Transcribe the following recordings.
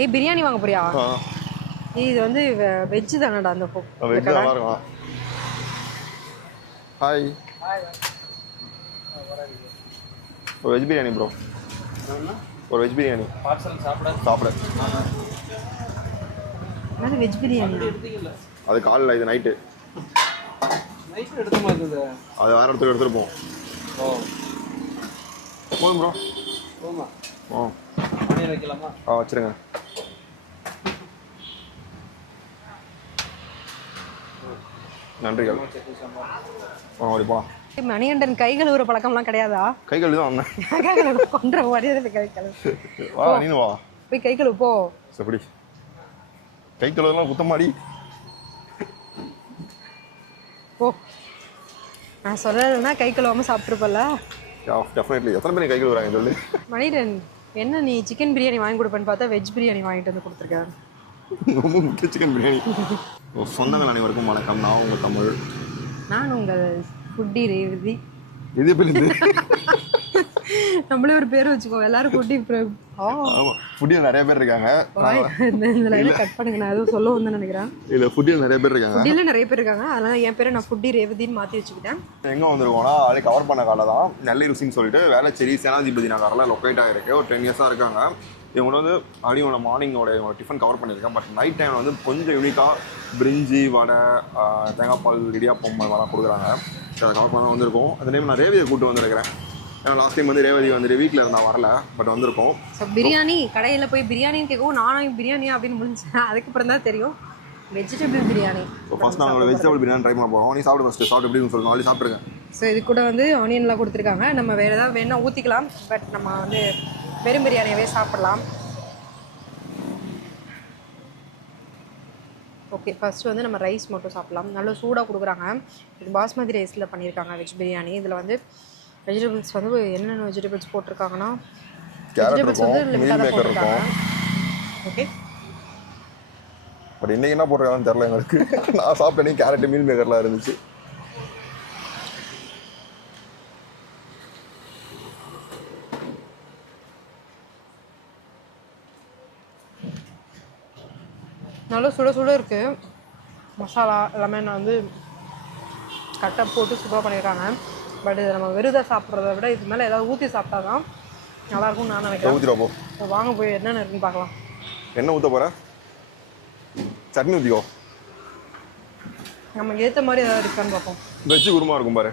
ஏய் பிரியாணி வாங்க போறியா? இது வந்து வெஜ் தானடா அந்த வெஜ் நல்லா இருக்கும். ஹாய். ஒரு வெஜ் பிரியாணி ப்ரோ. ஒரு வெஜ் பிரியாணி பார்சல் சாப்பிட. அது வெஜ் பிரியாணி அது காலைல, இது நைட்டு எடுத்த மாதிரி அது வேற இடத்துக்கு எடுத்துருப்போம். போதும் ப்ரோ. போமா வைக்கலாமா? வச்சிருங்க. நன்றிகள். அப்படி போலாம். மணிகண்டன் கை கழுவுற பழக்கம்லாம் கிடையாதா? கை கழுவி தான் வந்தேன். கொன்ற மரியாதை கை கழுவு. வா நீனு வா. போய் கை கழுவு போ. எப்படி கை கழுவெல்லாம் குத்தமாடி போ. நான் சொல்லலைன்னா கை கழுவாமல் சாப்பிட்ருப்பல. டெஃபினெட்லி. எத்தனை பேர் கை கழுவுறாங்க சொல்லு. மணிகண்டன் என்ன நீ சிக்கன் பிரியாணி வாங்கி கொடுப்பேன்னு பார்த்தா வெஜ் பிரியாணி வாங்கிட்டு வந்து கொடுத்துருக்கேன். ரொம்ப முக்கிய சிக்கன் பிரியாணி. சொந்தங்கள் அனைவருக்கும் வணக்கம். நான் உங்கள் தமிழ். நான் உங்கள் ஃபுட்டி ரேவதி. இது பிரிந்து நம்மளே ஒரு பேர் வச்சுக்கோ. எல்லாரும் ஃபுட்டி. ஆமாம், ஃபுட்டியில் நிறைய பேர் இருக்காங்க. இந்த லைனை கட் பண்ணுங்க. நான் எதுவும் சொல்ல வந்து நினைக்கிறேன். இல்லை, ஃபுட்டியில் நிறைய பேர் இருக்காங்க. ஃபுட்டியில் நிறைய பேர் இருக்காங்க. அதனால என் பேரை நான் ஃபுட்டி ரேவதின்னு மாற்றி வச்சுக்கிட்டேன். எங்கே வந்திருக்கோம்னா அதே கவர் பண்ண காலை தான். நெல்லை ருசின்னு சொல்லிட்டு வேளச்சேரி சேனாதிபதி நகரெல்லாம் லொக்கேட் ஆகிருக்கு. ஒரு 10 இயர்ஸாக இருக்காங்க. இவங்க வந்து அப்படியோட மார்னிங்கோட டிஃபன் கவர் பண்ணியிருக்கேன். பட் நைட் டைம் வந்து கொஞ்சம் யூனிக்காக பிரிஞ்சி, வடை, தேங்காய் பால், இடியாப்பம் வடை கொடுக்குறாங்க. அதை கவர் பண்ண வந்திருக்கோம். அந்த டைம் நான் ரேவதியை கூப்பிட்டு வந்திருக்கிறேன். ஏன்னா லாஸ்ட் டைம் வந்து ரேவதி வந்துட்டு வீட்டில் இருந்தால் வரல. பட் வந்திருக்கோம். ஸோ பிரியாணி கடையில் போய் பிரியாணின்னு கேட்கவும் நானும் பிரியாணியா அப்படின்னு முடிஞ்சேன். அதுக்கப்புறம் தான் தெரியும் வெஜிடபிள் பிரியாணி. ஸோ ஃபஸ்ட் நாங்கள் வெஜிடபிள் பிரியாணி ட்ரை பண்ண போகிறோம். நீ சாப்பிட்டு சாப்பிட்டு எப்படின்னு சொல்லுங்கள். ஆல்ரெடி சாப்பிட்ருக்கேன். ஸோ இது கூட வந்து ஆனியன்லாம் கொடுத்துருக்காங்க. நம்ம வேறு ஏதாவது வேணால் ஊற்றிக்கலாம். பட் நம்ம வந்து வெறும் பிரியாணியவே சாப்பிட்லாம். ஓகே, ஃபஸ்ட்டு வந்து நம்ம ரைஸ் மட்டும் சாப்பிட்லாம். நல்லா சூடாக கொடுக்குறாங்க. இது பாஸ்மதி ரைஸில் பண்ணியிருக்காங்க வெஜ் பிரியாணி. இதில் வந்து வெஜிடபிள்ஸ் வந்து என்னென்ன வெஜிடபிள்ஸ் போட்டிருக்காங்கன்னா வெஜிடபிள்ஸ் வந்து லிமிட்டாக போட்டிருக்காங்க. ஓகே, பட் இன்றைக்கி என்ன போட்டிருக்காங்கன்னு தெரில எங்களுக்கு. நான் சாப்பிட்டேன் கேரட் மீல் மேக்கர்லாம் இருந்துச்சு. நல்லா சுட சுட இருக்குது. மசாலா எல்லாமே நான் வந்து கட்டை போட்டு சூப்பராக பண்ணியிருக்காங்க. பட் இதை நம்ம விருதை சாப்பிட்றத விட இது மேலே ஏதாவது ஊற்றி சாப்பிட்டா தான் நல்லாயிருக்கும்னு நான் நினைக்கிறேன். ஊற்றிடுவா போ. வாங்க போய் என்னென்ன இருக்குன்னு பார்க்கலாம். என்ன ஊற்ற போகிற? சட்னி ஊற்றிக்கோ. நமக்கு ஏற்ற மாதிரி ஏதாவது இருக்கான்னு பார்ப்போம். வெஜ்ஜு குருமா இருக்கும் பாரு.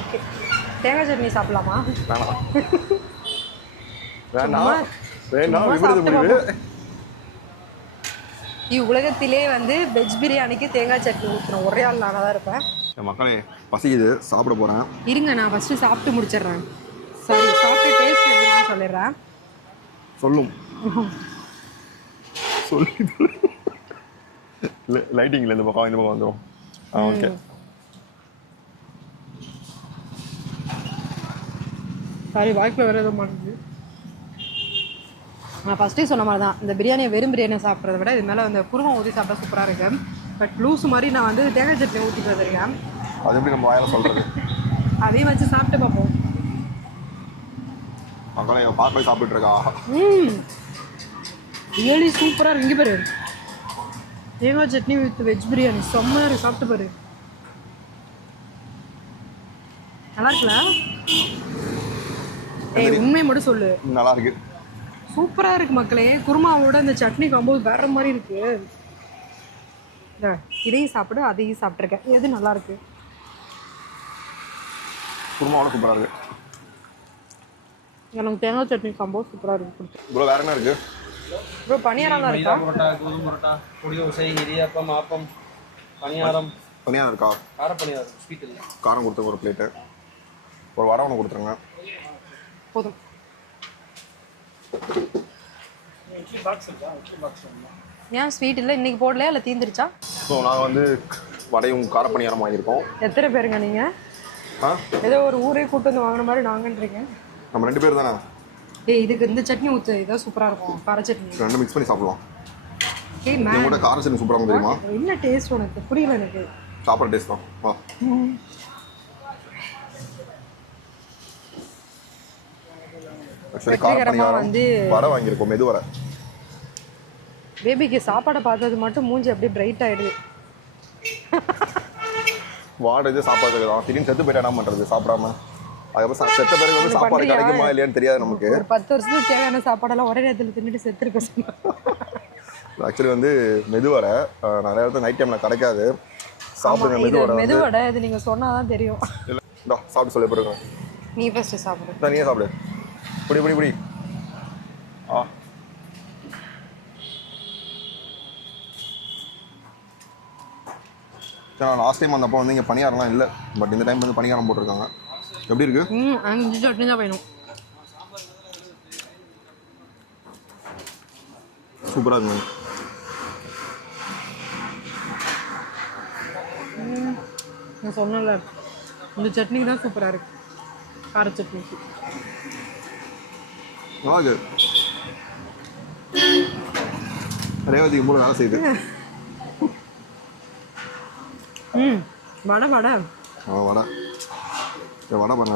ஓகே, தேங்காய் சட்னி சாப்பிடலாமா? உலகத்திலே வந்து வெஜ் பிரியாணிக்கு தேங்காய் சட்னி ஊற்றுறோம் ஒரே ஆள் நானாக தான் இருப்பேன். மக்களே பசிக்குது, சாப்பிட போகிறேன். இருங்க, நான் ஃபஸ்ட்டு சாப்பிட்டு முடிச்சிடுறேன். சாரி, சாப்பிட்டு டேஸ்ட் எப்படின்னு சொல்லிடுறேன். சொல்லும் சொல்லி லைட்டிங்கில் இந்த பக்கம் வந்துடும். ஓகே, சாரி வாய்ப்பில் வேறு எதுவும் மாட்டேங்குது. நான் ஃபஸ்ட்டே சொன்ன மாதிரி தான், இந்த பிரியாணியை வெறும் பிரியாணியை சாப்பிட்றத விட இது மேலே அந்த குருமா ஊற்றி சாப்பிட்டா சூப்பராக இருக்குது. பட் லூஸ் மாதிரி நான் வந்து தேங்காய் சட்னி ஊற்றிட்டு வந்திருக்கேன். அது எப்படி நம்ம வாயால் சொல்கிறது? அதையும் வச்சு சாப்பிட்டு பார்ப்போம். மக்களே பார்க்க சாப்பிட்டு இருக்கா. ரியலி சூப்பராக இருக்கு. இங்கே பாரு, தேங்காய் சட்னி வித் வெஜ் பிரியாணி செம்மையாக இருக்குது. சாப்பிட்டு பாரு, நல்லா இருக்குல்ல? உண்மையை மட்டும் சொல்லு. நல்லா இருக்கு, சூப்பராக இருக்குது மக்களே. குருமாவோட இந்த சட்னி காம்போ வேற மாதிரி இருக்கு. இதையும் சாப்பிடு, அதையும் சாப்பிட்ருக்கேன். எது நல்லா இருக்கு? குருமாவோட சூப்பராக இருக்கு. எனக்கு தேங்காய் சட்னி காம்போ சூப்பராக இருக்கு. ப்ரோ வேற என்ன இருக்கு ப்ரோ? பணியாரம் இருக்கா? பரோட்டா, கோதுமை பரோட்டா, பொடி தோசை, இடியாப்பம், ஆப்பம், பணியாரம். பணியாரம் இருக்கா? கார பணியாரம், ஸ்வீட் இல்லை. காரம் கொடுத்துருங்க ஒரு பிளேட்டு. ஒரு வடை ஒன்று கொடுத்துருங்க. போதும். ஏன் ஸ்வீட் இல்லை இன்னைக்கு போடல? இல்லை தீந்துருச்சா? ஸோ நாங்கள் வந்து வடையும் கார பணியாரம் வாங்கியிருக்கோம். எத்தனை பேருங்க நீங்கள்? ஏதோ ஒரு ஊரே கூட்டு வந்து வாங்கின மாதிரி நாங்கன்றீங்க. நம்ம 2 பேர் தானே. இதுக்கு இந்த சட்னி ஊற்று, இதான் சூப்பராக இருக்கும். கார சட்னி 2 மிக்ஸ் பண்ணி சாப்பிடுவோம். ஏய் இது மேம் கூட கார சட்னி சூப்பராக தெரியுமா? என்ன டேஸ்ட் உனக்கு புரியல எனக்கு. சாப்பிட்ற டேஸ்ட் தான். வா ஆக்சுவலி கார பணியாரம் வந்து வடை வாங்கியிருக்கோம், மெது வடை. பேபிக்கு சாப்பாடை பார்த்தது மட்டும் மூஞ்சி அப்படியே பிரைட் ஆயிடுது. வாடை இது சாப்பாடு தான். திடீர்னு செத்து போயிட்டா என்ன பண்ணுறது சாப்பிடாம? அதுக்கப்புறம் செத்த பிறகு வந்து சாப்பாடு கிடைக்குமா இல்லையான்னு தெரியாது நமக்கு. ஒரு 10 வருஷத்துக்கு தேவையான சாப்பாடெல்லாம் ஒரே நேரத்தில் தின்னுட்டு செத்துருக்க சொன்னா. ஆக்சுவலி வந்து மெதுவடை நிறைய இடத்துல நைட் டைமில் கிடைக்காது. சாப்பிடுங்க மெதுவடை. மெதுவடை இது நீங்கள் சொன்னால் தான் தெரியும். இல்லை இந்தா சாப்பிட்டு சொல்லி போடுங்க. நீ ஃபஸ்ட்டு சாப்பிடு. இந்தா நீயே சாப்பிடு. புடி புடி புடி. ஆ சரி, நான் லாஸ்ட் டைம் வந்தப்போ வந்து இங்கே பணியாரம்லாம் இல்லை. பட் இந்த டைம் வந்து பணியாரம் போட்டிருக்காங்க. எப்படி இருக்கு? அஞ்சு சட்னி தான் வேணும். சூப்பராக இருக்குங்க. நான் சொன்னல இந்த சட்னி தான் சூப்பராக இருக்கு. கார சட்னிக்கு நல்லா இருக்கு. ரேவதிக்கு மூணு வேலை செய்யுது. வடை வடை வடை வடை பண்ண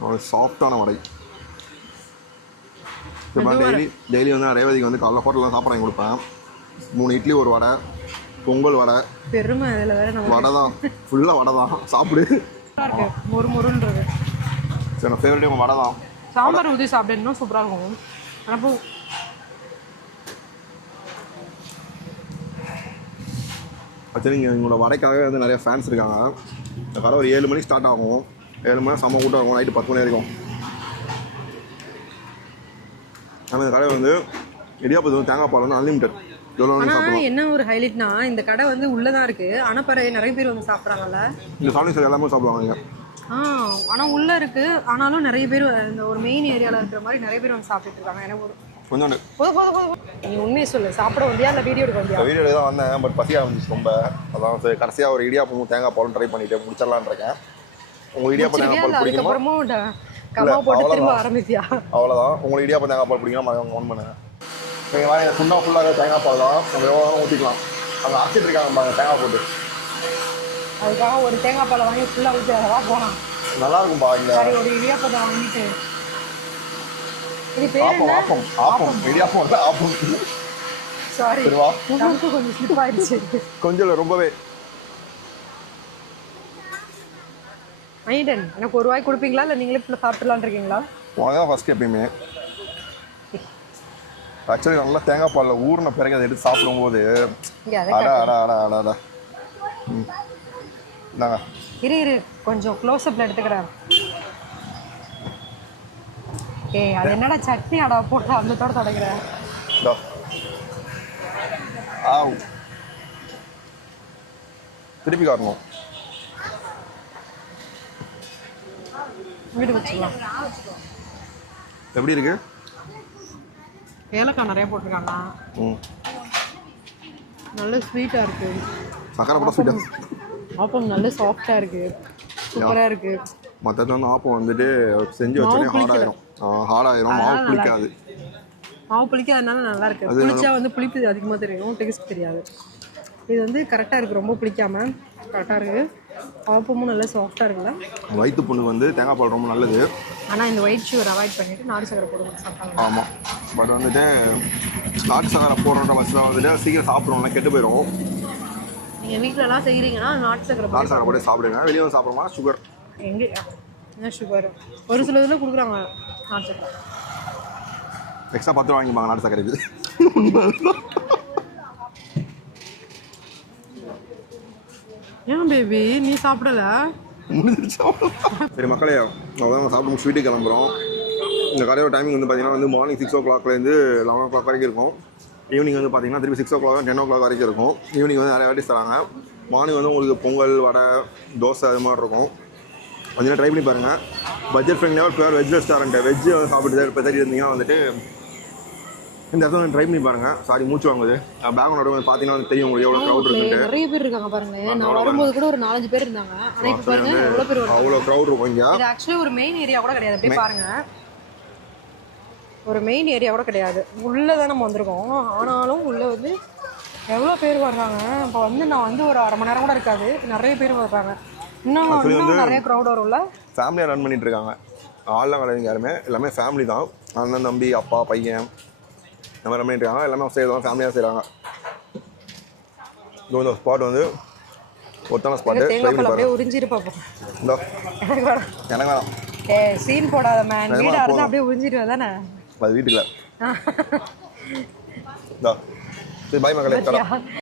அப்படி சாஃப்டான வடை. இப்போ டெய்லி வந்து நான் ரேவதிக்கு வந்து காலைல ஹோட்டலில் சாப்பிட வாங்கி கொடுப்பேன். 3 இட்லி ஒரு வடை, பொங்கல் வடை, பெருமை அதில் வேற நம்ம வடை தான். ஃபுல்லாக வடை தான் சாப்பிடு. இருக்கு மொறு மொறுன்றது. சரி நான் ஃபேவரட்டே வடை தான். சாம்பார் ஊற்றி சாப்பிட்டேன்னா சூப்பராக இருக்கும். அப்போ ஆக்சுவலி இங்கே எங்களோட வடைக்காகவே வந்து நிறைய ஃபேன்ஸ் இருக்காங்க. இந்த கடை ஒரு 7 மணிக்கு ஸ்டார்ட் ஆகும். 7 மணி செம்ம கூட்டம் இருக்கும். நைட்டு 10 மணி வரைக்கும். ஆனால் இந்த கடை வந்து இடியாப்பத்து வந்து தேங்காய் பால் வந்து அன்லிமிட்டட். ஆனால் என்ன ஒரு ஹைலைட்னா இந்த கடை வந்து உள்ளே தான் இருக்குது. ஆனால் பாரு நிறைய பேர் வந்து சாப்பிட்றாங்கல்ல. இந்த சாமி சார் எல்லாமே சாப்பிடுவாங்க இங்கே. ஆனால் உள்ளே இருக்குது. ஆனாலும் நிறைய பேர் இந்த ஒரு மெயின் ஏரியாவில் இருக்கிற மாதிரி நிறைய பேர் வந்து சாப்பிட்டுட்டு இருக்காங்க. எனக்கு ஒரு கொஞ்சோண்டு போதும் நீ உண்மையை சொல்லு. சாப்பிட வந்தியா இல்லை வீடியோ எடுக்க வந்தியா? வீடியோ தான் வந்தேன். பட் பசியாக இருந்துச்சு ரொம்ப. அதான் சரி கடைசியாக ஒரு இடியாப்பமும் தேங்காய் பாலும் ட்ரை பண்ணிட்டு முடிச்சிடலான்னு இருக்கேன். உங்களுக்கு இடியாப்பம் தேங்காய் பால் பிடிக்குமா? அதுக்கப்புறமும் கம்மா போட்டு திரும்ப ஆரம்பிச்சியா? அவ்வளோதான். உங்களுக்கு இடியாப்பம் தேங்காய் பால் பிடிக்குமா? அவங்க ஃபோன் பண்ணுங்க. நீங்கள் வாங்க ஃபுல்லாக ஃபுல்லாக தேங்காய் பால் தான். நம்ம எவ்வளோ ஊற்றிக்கலாம். அங்கே அரைச்சிட்டு இருக்காங்க பாருங்க தேங்காய் போட்டு. அதுக்காக ஒரு தேங்காய் பாலை வாங்கி ஃபுல்லாக ஊற்றி அதெல்லாம் போகலாம். நல்லா இருக்கும்பா. இங்கே ஒரு இடியாப்பத்தை வாங்கிட்டு இது பேர் ஆப்பம் ஆப்பம் ஆப்பம் இடியாப்பம் இல்லை ஆப்பம். சாரி சரிவா நமக்கு கொஞ்சம் ஸ்லிப் ஆயிடுச்சு. கொஞ்சம் இல்லை ரொம்பவே. ஐடன் எனக்கு ஒரு வாய் கொடுப்பீங்களா இல்லை நீங்களே இப்போ சாப்பிட்லான் இருக்கீங்களா? உனக்கு தான் ஃபஸ்ட்டு எப்பயுமே. ஆக்சுவலி நல்லா தேங்காய் பாலில் ஊறின பிறகு அதை எடுத்து சாப்பிடும்போது அடா அடா அடா அடா அடா. இந்தாங்க இரு கொஞ்சம் க்ளோஸ்அப்பில் எடுத்துக்கிறேன். ஏய் அது என்னடா சட்னி அடா போட்டு அந்த தோட தொடங்குறேன். ஆவ் திருப்பி காட்டணும். வீடு வச்சுக்கலாம். எப்படி இருக்கு? ஏலக்காய் நிறைய போட்டிருக்காங்க. நல்ல ஸ்வீட்டாக இருக்கு. சக்கரை போட ஸ்வீட்டா? ஆப்பம் நல்ல சாஃப்டாக இருக்கு. சூப்பராக இருக்கு. மற்றது வந்து ஆப்பம் வந்துட்டு செஞ்சு வச்சோடனே ஹார்டாயிரும். மாவு புளிக்காது. மாவு புளிக்காதனால நல்லா இருக்கு. புளிச்சா வந்து புளிப்பு அதிகமாக தெரியும், டேஸ்ட் தெரியாது. இது வந்து கரெக்டாக இருக்குது. ரொம்ப புளிக்காமல் கரெக்டாக இருக்குது. ஆப்பமும் நல்லா சாஃப்டாக இருக்குல்ல. வயிற்று புண்ணு வந்து தேங்காய் பால் ரொம்ப நல்லது. ஆனால் இந்த ஒயிட் சுகர் அவாய்ட் பண்ணிவிட்டு நாட்டு சக்கரை போட்டு சாப்பிட்டாங்க. ஆமாம். பட் வந்துட்டு நாட்டு சக்கரை போடுற பட்சத்தில் வந்துட்டு சீக்கிரம் சாப்பிட்றோம்னா கெட்டு போயிடும். நீங்கள் வீட்டிலலாம் செய்கிறீங்கன்னா நாட்டு சக்கரை போட்டு சாப்பிடுங்க. வெளியே வந்து சாப்பிட்றோமா சுகர் எங்கே என்ன சுகர் ஒரு சில இதில் கொடுக்குறாங்க நாட்டு சக்கரை. எக்ஸ்ட்ரா 10 ரூபா வாங்கிப்பாங்க நாட்டு சக்கரைக்கு. ஏன் பேபி நீ சாப்பிடல? முடிஞ்சிருச்சா? சரி மக்களே, அவ்வளோதான் சாப்பிட்டு முடிச்சு வீட்டுக்கு கிளம்புறோம். இந்த கடையோட டைமிங் வந்து பார்த்தீங்கன்னா வந்து மார்னிங் 6 o'clock இருந்து 11 o'clock வரைக்கும் இருக்கும். ஈவினிங் வந்து பார்த்தீங்கன்னா திருப்பி 6 o'clock 10 o'clock வரைக்கும் இருக்கும். ஈவினிங் வந்து நிறைய வாட்டி தராங்க. மார்னிங் வந்து உங்களுக்கு பொங்கல், வடை, தோசை அது மாதிரி இருக்கும். கொஞ்சம் ட்ரை பண்ணி பாருங்கள். பட்ஜெட் ஃப்ரெண்ட்லியாக பியூர் வெஜ் ரெஸ்டாரண்ட்டு. வெஜ்ஜு சாப்பிட்டு இப்போ தேடி இருந்தீங்கன்னா வந்துட்டு இந்த இடத்துல ட்ரை பண்ணி பாருங்கள். சாரி மூச்சு வாங்குது. பேக்ரவுண்ட் பார்த்தீங்கன்னா தெரியும் உங்களுக்கு எவ்வளோ க்ரௌட் இருக்குன்ட்டு. நிறைய பேர் இருக்காங்க பாருங்க. நான் வரும்போது கூட ஒரு 4-5 பேர் இருந்தாங்க. ஆனால் இப்போ பாருங்க எவ்வளோ பேர் வருவாங்க. அவ்வளோ க்ரௌட் இருக்கும் இங்கே. இது ஆக்சுவலி ஒரு மெயின் ஏரியா கூட கிடையாது. அப்படியே பாருங்க, ஒரு மெயின் ஏரியா கூட கிடையாது. உள்ளே தான் நம்ம வந்திருக்கோம். ஆனாலும் உள்ளே வந்து எவ்வளோ பேர் வர்றாங்க இப்போ வந்து நான் வந்து ஒரு அரை மணி நேரம் கூட இருக்காது நிறைய பேர் வர்றாங்க இன்னும் நிறைய க்ரௌட் வரும்ல ஃபேமிலியாக ரன் பண்ணிட்டு இருக்காங்க ஆள்லாம் கிடையாது யாருமே எல்லாமே ஃபேமிலி தான் அண்ணன் தம்பி அப்பா பையன் இந்த மாதிரி ரன் பண்ணிட்டு இருக்காங்க எல்லாமே செய்யறவங்க ஃபேமிலியாக செய்கிறாங்க இந்த ஸ்பாட் வந்து ஒருத்தான ஸ்பாட்டு தேங்காய் பால் அப்படியே உறிஞ்சிருப்போம் இந்தோ எனக்கு வேணாம் சீன் போடாத மேன் வீடாக இருந்தால் அப்படியே உறிஞ்சிருவா தானே அது வீட்டுக்குள்ள இந்தா சரி பாய் மக்களே